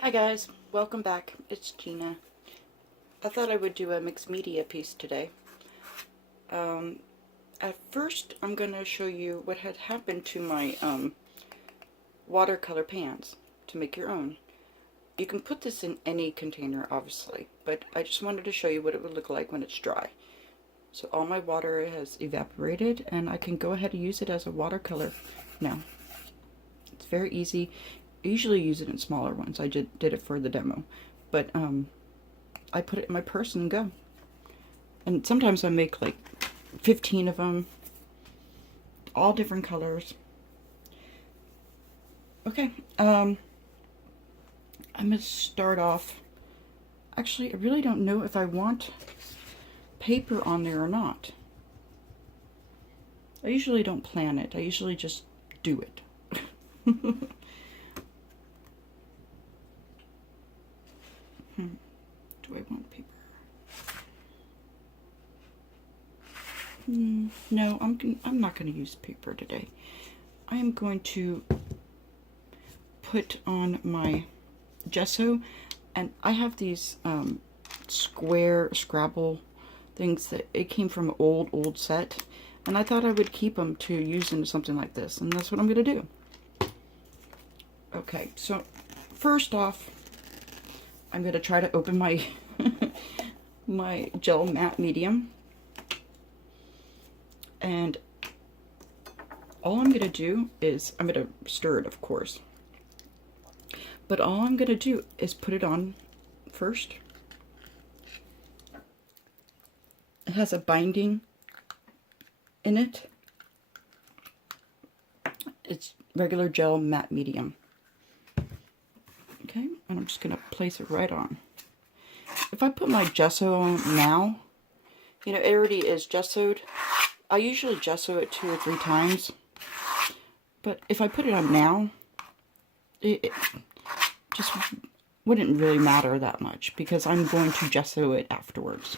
Hi guys, welcome back. It's Gina. I thought I would do a mixed media piece today. Um, at first, I'm going to show you what had happened to my watercolor pans to make your own. You can put this in any container, obviously, but I just wanted to show you what it would look like when it's dry. So all my water has evaporated, and I can go ahead and use it as a watercolor now. It's very easy. I usually use it in smaller ones. I did it for the demo, but I put it in my purse and go. And sometimes I make like 15 of them, all different colors. Okay, I'm gonna start off. Actually, I really don't know if I want paper on there or not. I usually don't plan it. I usually just do it. Do I want paper? No, I'm not going to use paper today. I am going to put on my gesso, and I have these square Scrabble things that it came from an old set, and I thought I would keep them to use into something like this, and that's what I'm going to do. Okay, so first off, I'm going to try to open my my gel matte medium, and all I'm going to do is, I'm going to stir it, of course, but all I'm going to do is put it on first. It has a binding in it. It's regular gel matte medium. Okay, and I'm just going to place it right on. If I put my gesso on now, you know, it already is gessoed. I usually gesso it 2 or 3 times. But if I put it on now, it just wouldn't really matter that much because I'm going to gesso it afterwards.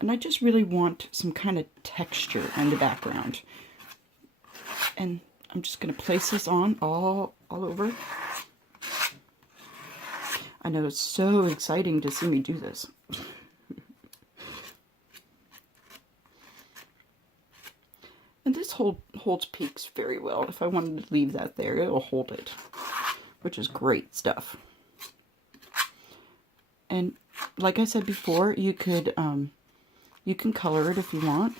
And I just really want some kind of texture in the background. And I'm just going to place this on all over. I know it's so exciting to see me do this. And this holds peaks very well. If I wanted to leave that there, it'll hold it, which is great stuff. And like I said before, you can color it if you want.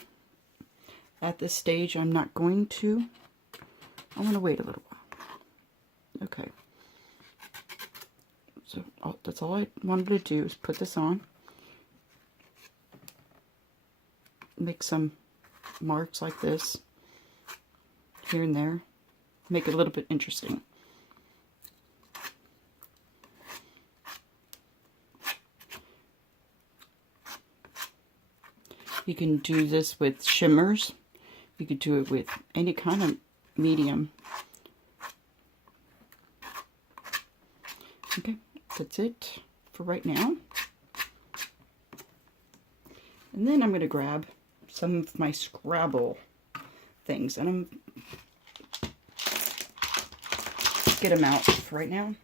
At this stage, I'm not going to. I want to wait a little while. Okay. So that's all I wanted to do is put this on. Make some marks like this here and there. Make it a little bit interesting. You can do this with shimmers. You could do it with any kind of medium. Okay, that's it for right now. And then I'm going to grab some of my Scrabble things, and I'm get them out for right now.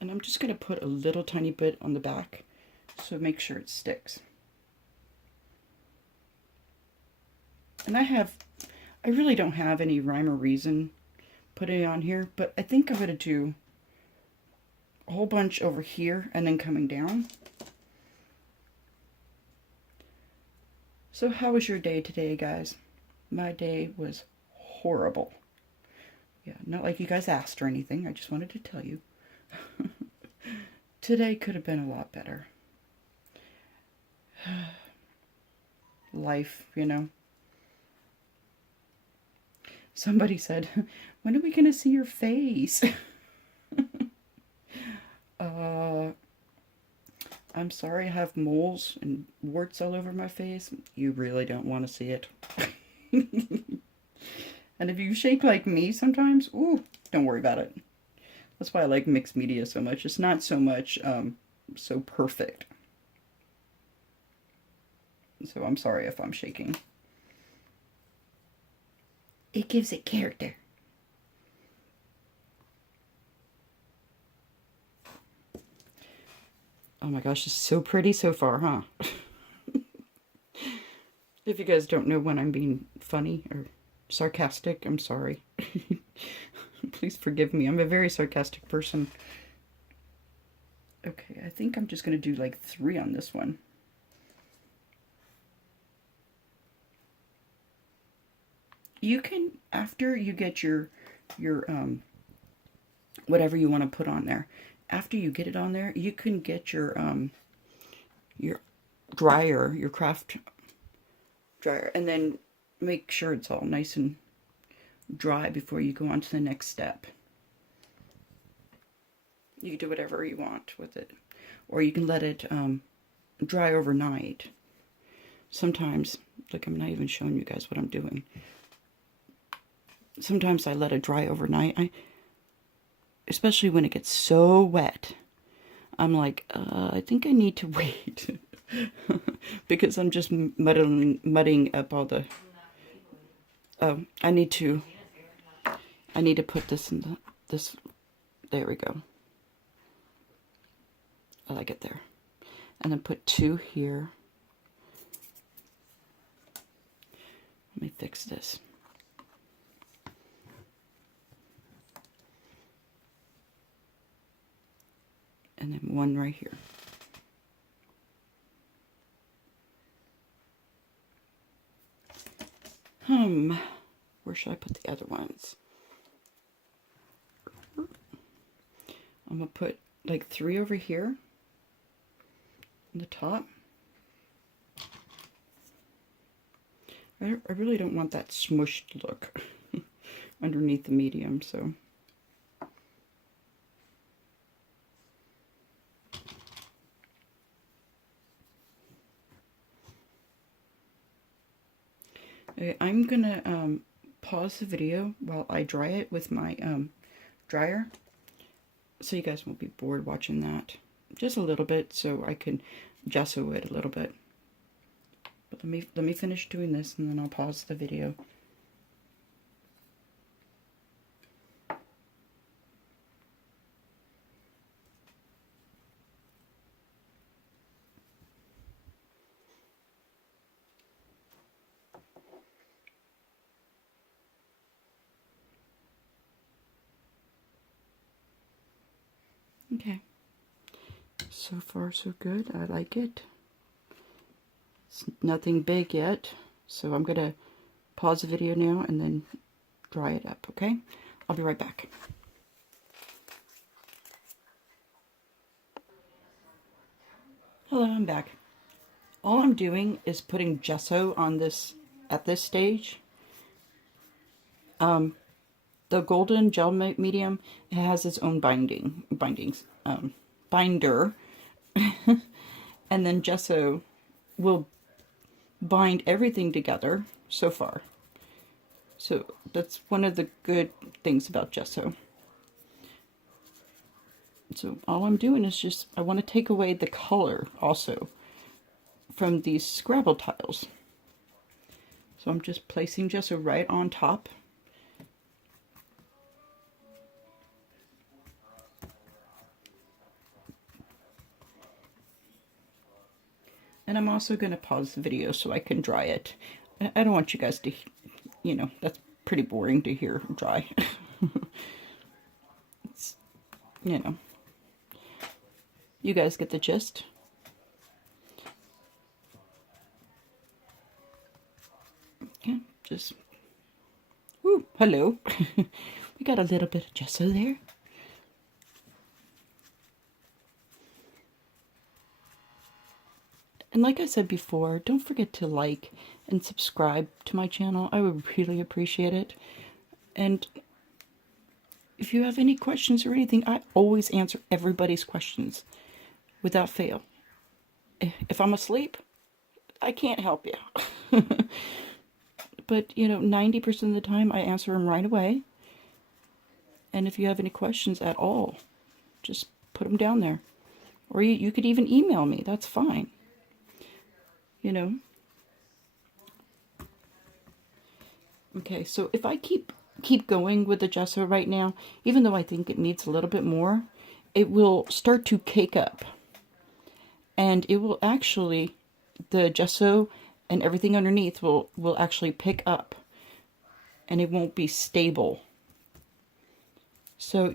And I'm just going to put a little tiny bit on the back, so make sure it sticks. And I really don't have any rhyme or reason putting it on here, but I think I'm going to do a whole bunch over here and then coming down. So how was your day today, guys? My day was horrible. Yeah, not like you guys asked or anything. I just wanted to tell you. Today could have been a lot better. Life, you know. Somebody said, when are we going to see your face? I'm sorry I have moles and warts all over my face. You really don't want to see it. And if you shake like me sometimes, ooh, don't worry about it. That's why I like mixed media so much. It's not so much so perfect. So I'm sorry if I'm shaking. It gives it character. Oh my gosh, it's so pretty so far, huh? If you guys don't know when I'm being funny or sarcastic, I'm sorry. Please forgive me. I'm a very sarcastic person. Okay, I think I'm just going to do like 3 on this one. You can, after you get your whatever you want to put on there, after you get it on there, you can get your dryer, your craft dryer, and then make sure it's all nice and dry before you go on to the next step. You can do whatever you want with it, or you can let it dry overnight. Sometimes, like, I'm not even showing you guys what I'm doing. Sometimes I let it dry overnight. Especially when it gets so wet, I'm like, I think I need to wait. Because I'm just mudding up all the... Oh, I need to put this in this... There we go. I like it there. And then put 2 here. Let me fix this. And then 1 right here. Where should I put the other ones? I'm gonna put like 3 over here on the top. I really don't want that smushed look underneath the medium, so. Okay, I'm gonna pause the video while I dry it with my dryer, so you guys won't be bored watching that. Just a little bit, so I can gesso it a little bit. But let me finish doing this, and then I'll pause the video. Okay, so far so good. I like it. It's nothing big yet, so I'm gonna pause the video now and then dry it up, okay? I'll be right back. Hello, I'm back. All I'm doing is putting gesso on this at this stage. The golden gel medium, it has its own binder, and then gesso will bind everything together so far. So that's one of the good things about gesso. So all I'm doing is just, I want to take away the color also from these Scrabble tiles. So I'm just placing gesso right on top. And I'm also going to pause the video so I can dry it. I don't want you guys to, you know, that's pretty boring to hear dry. It's, you know, you guys get the gist. Yeah, just, ooh, hello. We got a little bit of gesso there. And like I said before, don't forget to like and subscribe to my channel. I would really appreciate it. And if you have any questions or anything, I always answer everybody's questions without fail. If I'm asleep, I can't help you. But, you know, 90% of the time I answer them right away. And if you have any questions at all, just put them down there. Or you could even email me. That's fine. You know. Okay, so if I keep going with the gesso right now, even though I think it needs a little bit more, it will start to cake up. and it will actually, the gesso and everything underneath will actually pick up, and it won't be stable. So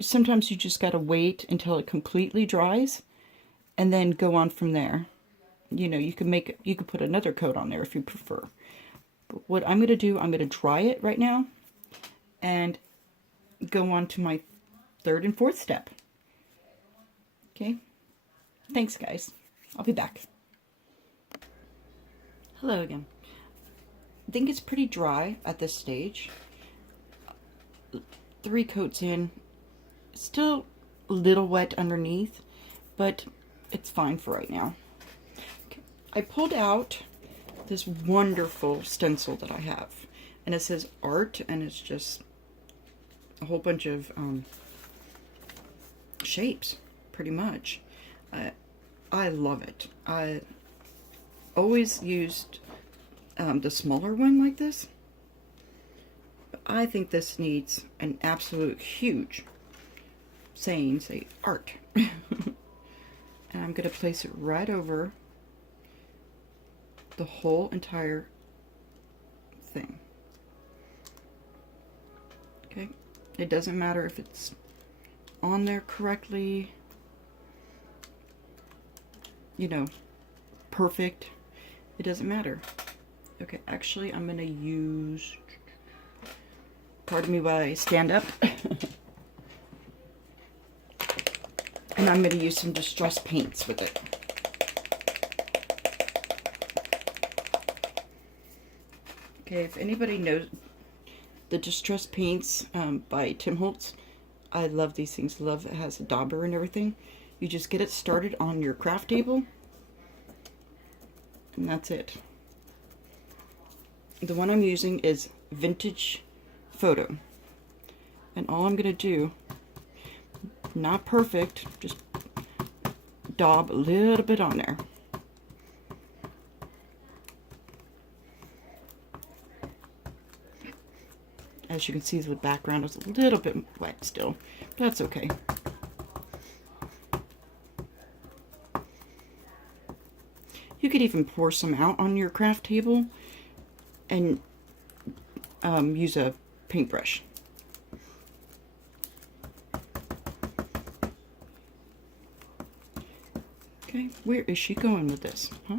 sometimes you just gotta wait until it completely dries and then go on from there. You know, you can put another coat on there if you prefer. But what I'm gonna do, I'm gonna dry it right now and go on to my third and fourth step. Okay? Thanks, guys. I'll be back. Hello again. I think it's pretty dry at this stage. 3 coats in. Still a little wet underneath, but it's fine for right now. Okay. I pulled out this wonderful stencil that I have, and it says art, and it's just a whole bunch of shapes, pretty much. I love it. I always used the smaller one like this, but I think this needs an absolute huge saying, say art. And I'm going to place it right over the whole entire thing. Okay, it doesn't matter if it's on there correctly, you know, perfect. It doesn't matter. Okay, actually I'm going to use, pardon me while I stand up. And I'm going to use some Distress paints with it. Okay, if anybody knows the Distress paints by Tim Holtz, I love these things. Love it has a dauber and everything. You just get it started on your craft table, and that's it. The one I'm using is Vintage Photo, and all I'm going to do, not perfect, just daub a little bit on there. As you can see, the background is a little bit wet still, but that's okay. You could even pour some out on your craft table and use a paintbrush. Okay, where is she going with this, huh?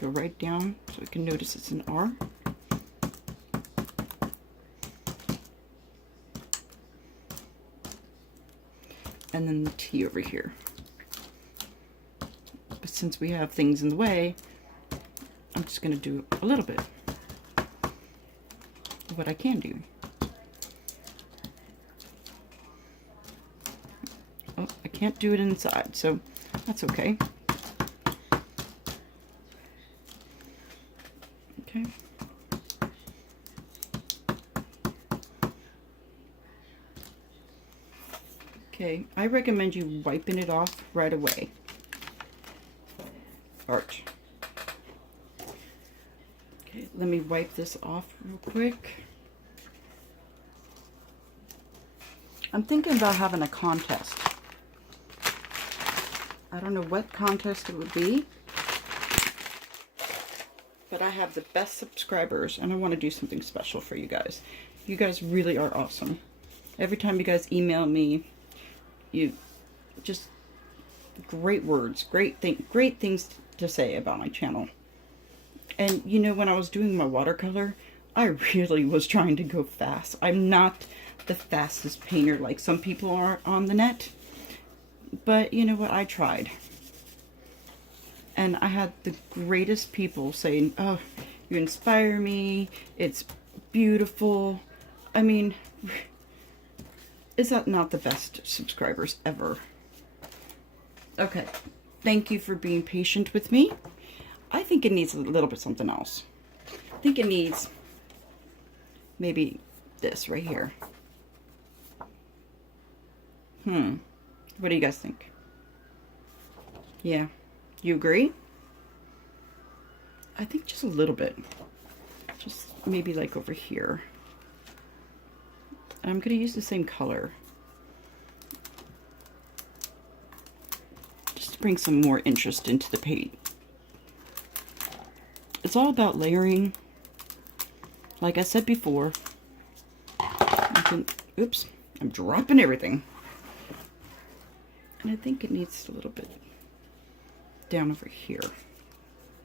Go right down so I can notice it's an R. And then the T over here. But since we have things in the way, I'm just going to do a little bit of what I can do. Oh, I can't do it inside, so that's okay. Okay. Okay, I recommend you wiping it off right away. Art. Okay, let me wipe this off real quick. I'm thinking about having a contest. I don't know what contest it would be, but I have the best subscribers, and I want to do something special for you guys. You guys really are awesome. Every time you guys email me, you just great words, great things to say about my channel. And you know, when I was doing my watercolor, I really was trying to go fast. I'm not the fastest painter like some people are on the net, but you know what, I tried. And I had the greatest people saying, oh, you inspire me, it's beautiful. I mean, is that not the best subscribers ever? Okay, thank you for being patient with me. I think it needs a little bit something else. I think it needs maybe this right here. What do you guys think? Yeah, you agree? I think just a little bit. Just maybe like over here. I'm going to use the same color. bring some more interest into the paint. It's all about layering. Like I said before, you can, oops, I'm dropping everything. And I think it needs a little bit down over here.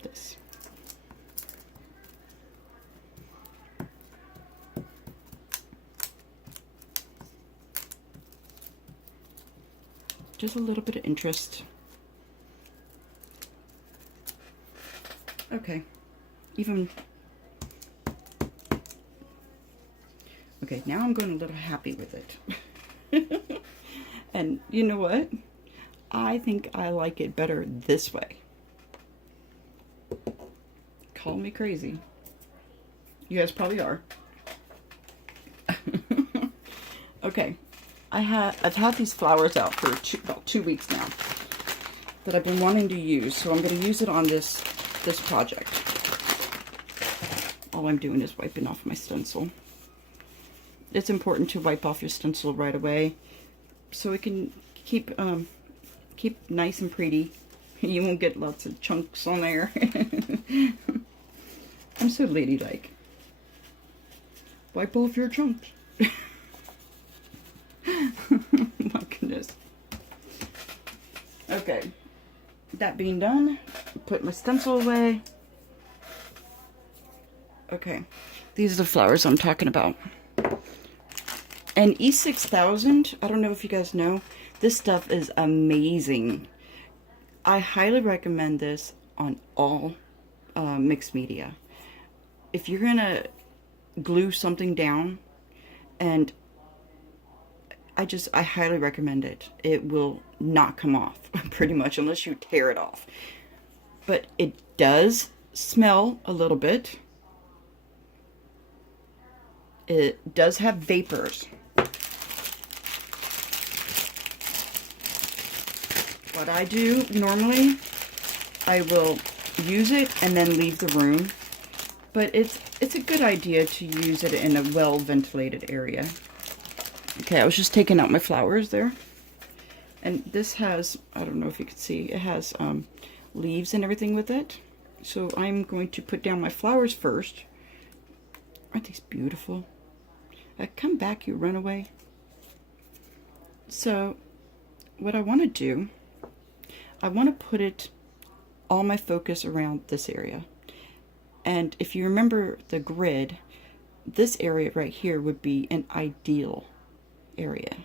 This. Just a little bit of interest. Okay. Okay, now I'm going a little happy with it. And you know what? I think I like it better this way. Call me crazy. You guys probably are. Okay. I've had these flowers out for about 2 weeks now that I've been wanting to use, so I'm going to use it on this project. All I'm doing is wiping off my stencil. It's important to wipe off your stencil right away so it can keep nice and pretty. You won't get lots of chunks on there. I'm so ladylike. Wipe off your chunks. My goodness. Okay. That being done, put my stencil away. Okay. These are the flowers I'm talking about. And E6000, I don't know if you guys know, this stuff is amazing. I highly recommend this on all mixed media. If you're going to glue something down, and I highly recommend it. It will not come off, pretty much, unless you tear it off. But it does smell a little bit. It does have vapors. What I do normally, I will use it and then leave the room. But it's a good idea to use it in a well-ventilated area. Okay, I was just taking out my flowers there. And this has, I don't know if you can see, it has leaves and everything with it. So I'm going to put down my flowers first. Aren't these beautiful? Come back, you runaway. So what I want to do, I want to put all my focus around this area. And if you remember the grid, this area right here would be an ideal area.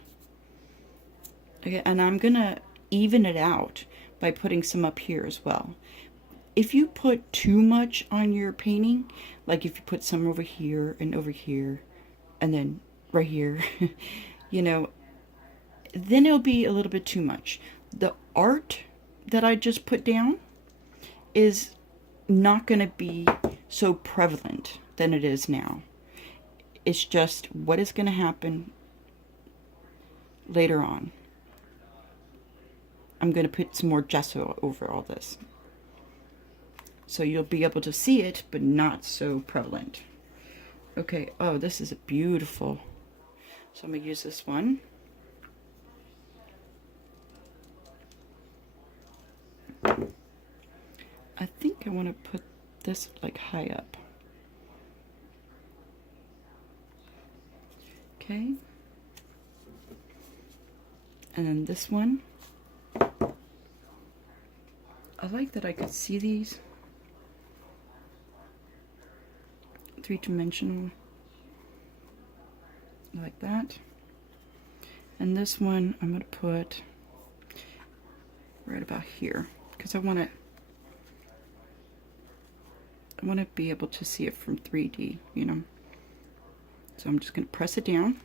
Okay, and I'm gonna even it out by putting some up here as well. If you put too much on your painting, like if you put some over here and then right here, you know, then it'll be a little bit too much. The art that I just put down is not going to be so prevalent than it is now. It's just what is going to happen later on. I'm going to put some more gesso over all this. So you'll be able to see it, but not so prevalent. Okay, oh, this is a beautiful. So I'm going to use this one. I think I want to put this like high up. Okay. And then this one. I like that I could see these. Three-dimensional. Like that. And this one I'm going to put right about here. Because I want to be able to see it from 3D, you know. So I'm just going to press it down.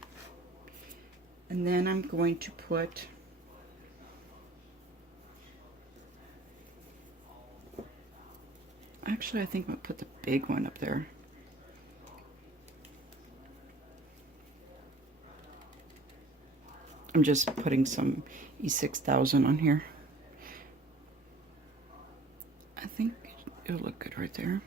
And then I'm going to put actually I think I'm going to put the big one up there. I'm just putting some E6000 on here. I think it'll look good right there.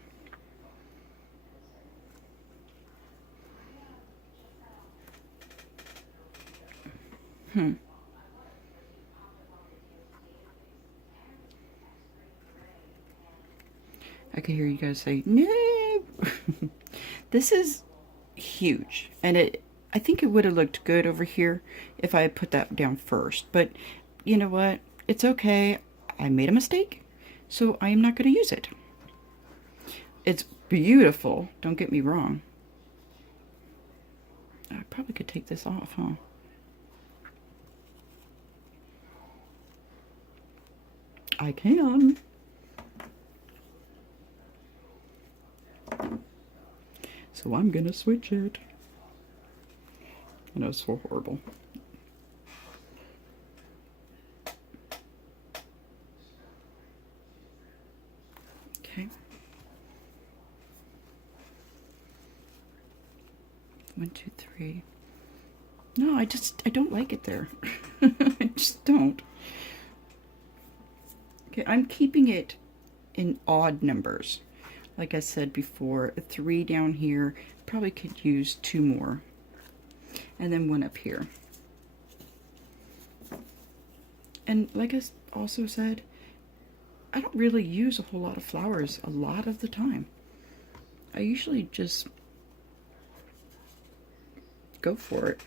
could hear you guys say, no. This is huge. And I think it would have looked good over here if I had put that down first. But you know what? It's okay. I made a mistake. So I am not going to use it. It's beautiful. Don't get me wrong. I probably could take this off, huh? I can. So I'm gonna switch it. I know it's so horrible. Okay. 1, 2, 3. No, I don't like it there. I just don't. Okay, I'm keeping it in odd numbers. Like I said before, a 3 down here, probably could use 2 more. And then 1 up here. And like I also said, I don't really use a whole lot of flowers a lot of the time. I usually just go for it.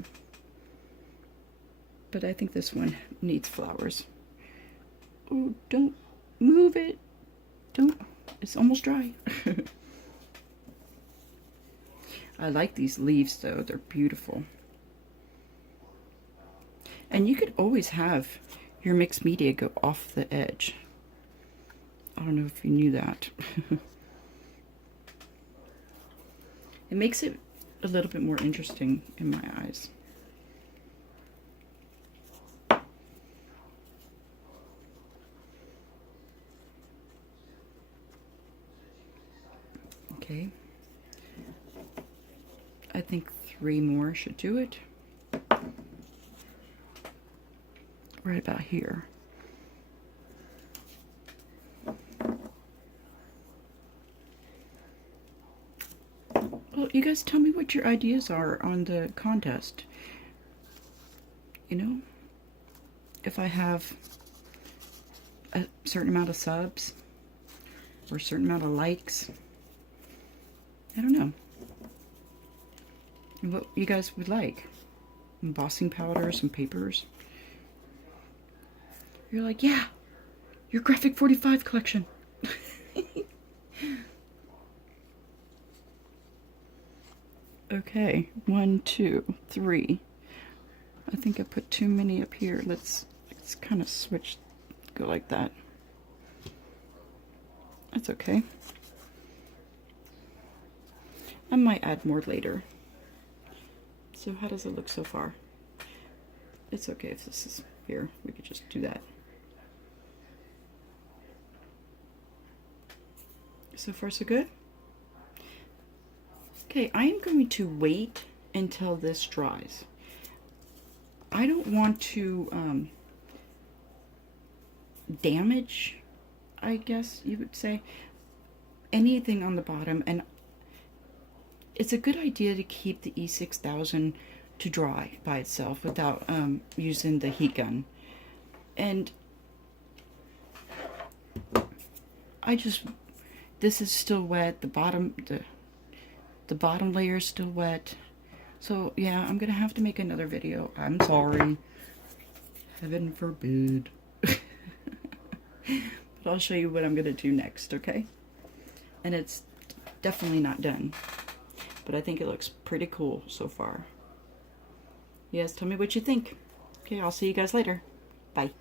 But I think this one needs flowers. Oh, don't move it. Don't. It's almost dry. I like these leaves though. They're beautiful. And you could always have your mixed media go off the edge. I don't know if you knew that. It makes it a little bit more interesting in my eyes. Okay. I think 3 more should do it. Right about here. Well, you guys tell me what your ideas are on the contest. You know, if I have a certain amount of subs or a certain amount of likes, I don't know. What you guys would like. Embossing powder, some papers. You're like, yeah, your Graphic 45 collection. Okay, 1, 2, 3. I think I put too many up here. Let's kind of switch, go like that. That's okay. I might add more later. So how does it look so far? It's okay if this is here. We could just do that. So far so good? Okay, I am going to wait until this dries. I don't want to damage, I guess you would say, anything on the bottom. And it's a good idea to keep the E6000 to dry by itself without using the heat gun. And this is still wet. The bottom layer is still wet. So yeah, I'm gonna have to make another video. I'm sorry. Heaven forbid. But I'll show you what I'm gonna do next, okay? And it's definitely not done. But I think it looks pretty cool so far. Yes, tell me what you think. Okay, I'll see you guys later. Bye.